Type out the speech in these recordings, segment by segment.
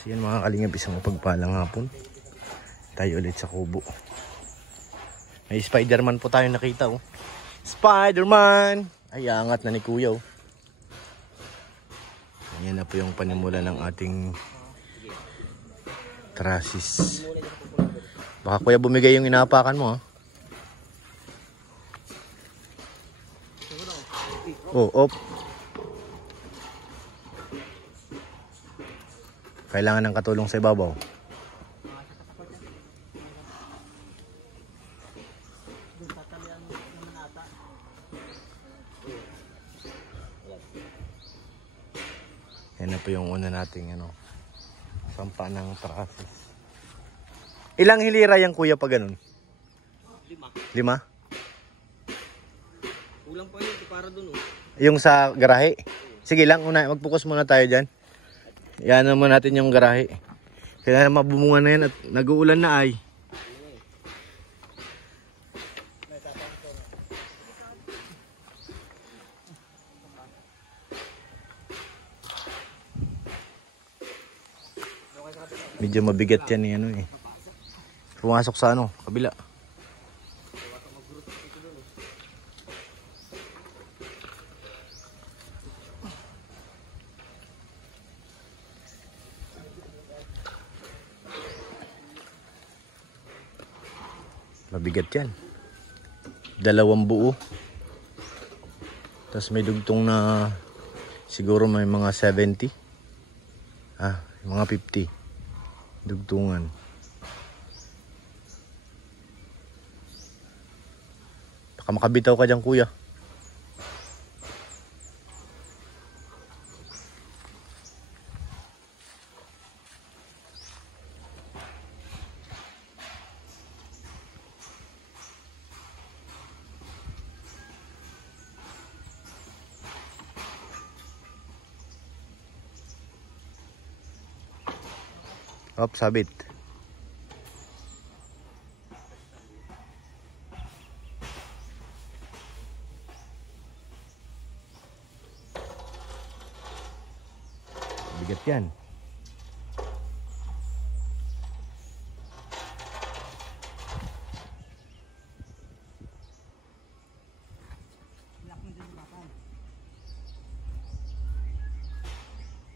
So yan mga kalingap, isang pagpalang hapon. Tayo ulit sa kubo. May Spider-Man po tayo nakita oh. Spider-Man! Ay, angat na ni Kuya oh. Ayan na po yung panimula ng ating trusses. Baka Kuya bumigay yung inaapakan mo ha. Oh, op. Kailangan ng katulong sa ibabaw. Yan na po yung una nating sampa ng trusses. Ilang hilira yan Kuya pag ganun? 5. 5? Kulang pa yun para dun oh. Yung sa garahe? Sige lang, mag-focus muna tayo dyan. Yan naman natin yung garahe. Kaya mabumunga na yan at nag-uulan na ay. Medyo mabigat yan eh. Pumasok sa kabila. Mabigat yan. 2 buo. Tapos may dugtong na siguro may mga 70. Mga 50. Dugtungan. Baka makabitaw ka dyan Kuya. Hop, sabit. Bigat yan.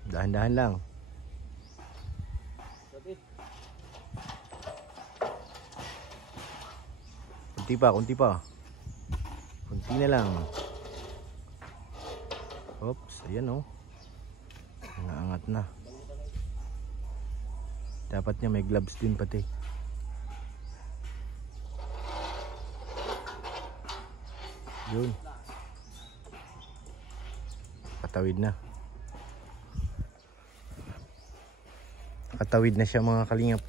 Dahan-dahan lang. Kunti pa. Kunti na lang. Oops, ayan oh. Naangat na. Dapat niya may gloves din pati. Yun. Katawid na. Katawid na siya mga kalingap.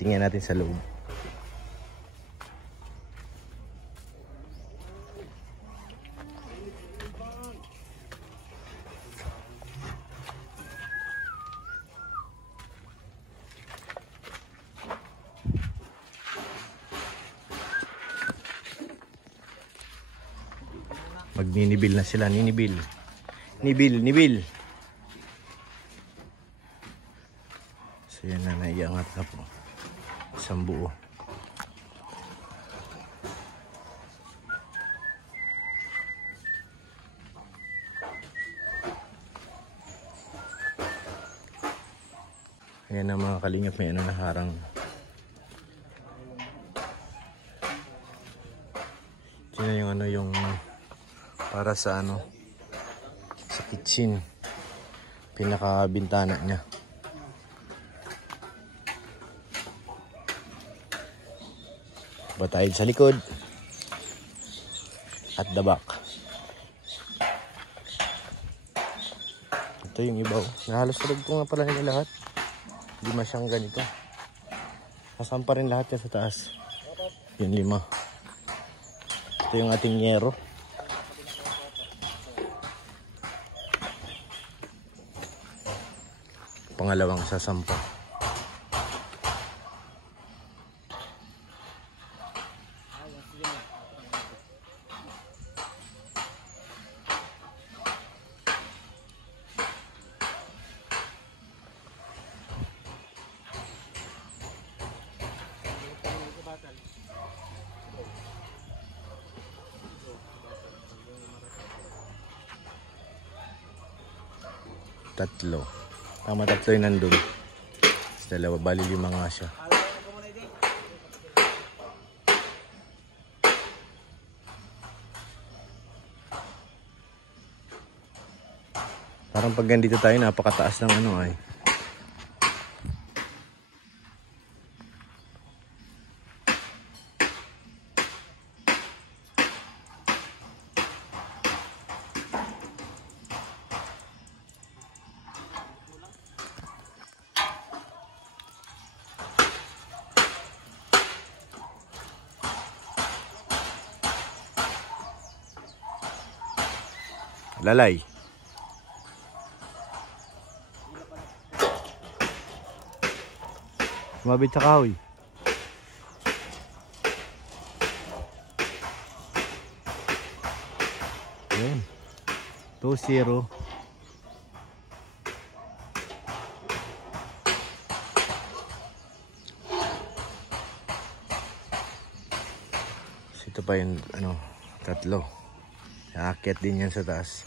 Tingnan natin sa loob. Magninibil na sila, ninibil. Nibil. So yan na, naiangat na po. Isang buo. Ayan na mga kalingap, may na harang. Ito na yung para sa sa kitchen. Pinakabintana niya. Batayid sa likod at the back. Ito yung iba. Halos tulog ko nga pala nila lahat. Hindi masyang ganito. Kasampa rin lahat yan sa taas. Yung 5. Ito yung ating yero. Pangalawang sasampa. tatlo. Tama, tatlo yung nandun. Tapos dalawa, bali 5 nga siya. Parang pag ganito tayo, napakataas ng ano ay. Lalay. Sumabit sa kahoy. Ayan. 2-0. Ito pa yung ano, tatlo. Aakyat din yan sa taas.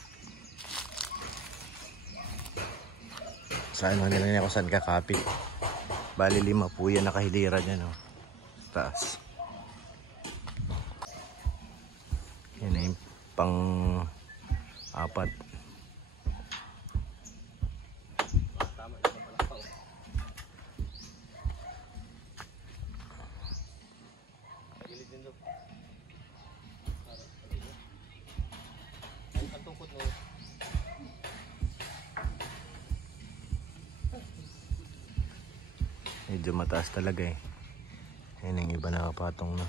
Sa ano nila niya kung saan kakapit. Bali 5 po yan nakahilira niya, no? Sa taas. Yan na yung pang 4. Medyo mataas talaga eh. Ayan yung iba nakapatong na.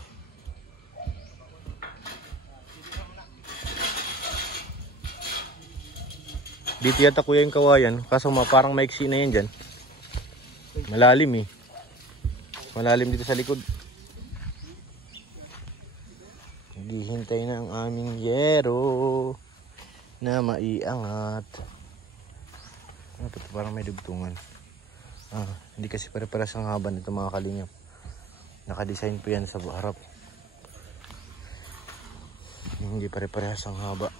Dito yata kuya yung kawayan. Kaso parang maiksi na yan dyan. Malalim eh. Malalim dito sa likod. Naghihintay na ang aming yero na maiangat. Parang may dugtungan. Hindi kasi pare-paras ang haba nito mga kalingap. Nakadesign po yan sa harap. Hindi pare-parehas ang haba.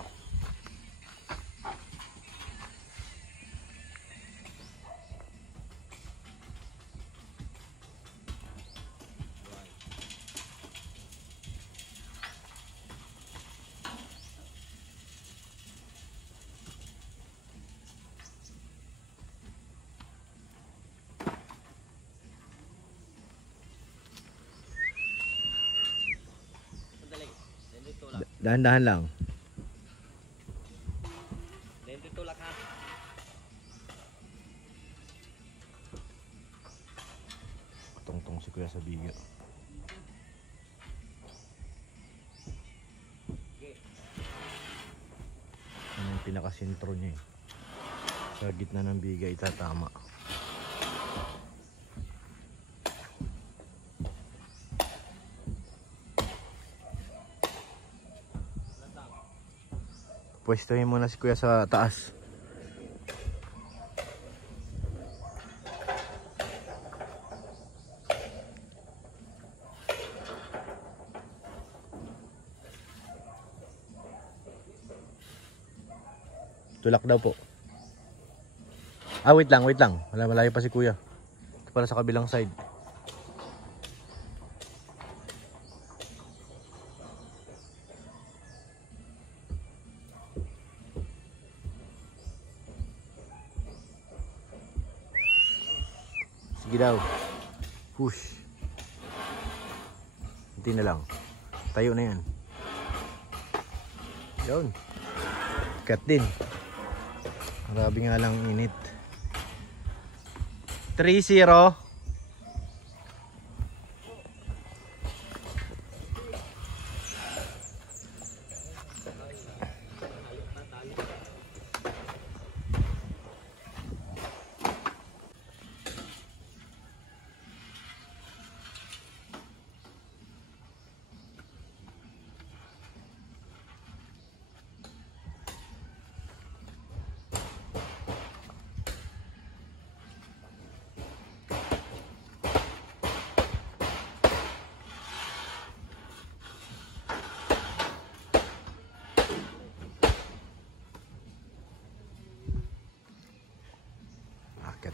Dahan-dahan lang. Dito tulak ha. Tungtong si kuya sa bigyo. Yan yung pinakasintro niya eh. Sa gitna ng biga itatama. Pwestuhin muna si kuya sa taas. Tulak daw po. Wait lang, wait lang. Malayo pa si kuya. Ito pala sa kabilang side. Sige daw. Push. Hindi na lang. Tayo na yan. Yun. Cut din. Grabe nga lang init. 3-0.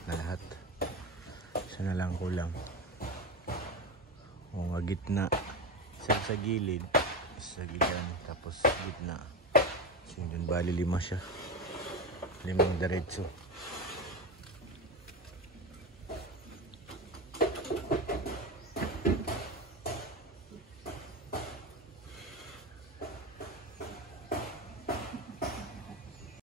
apat na lahat. Isa na lang kulang. O nga gitna. Isa sa gilid. Isa sa gilid. Tapos gitna. So yun, bali 5 siya. 5 diretso.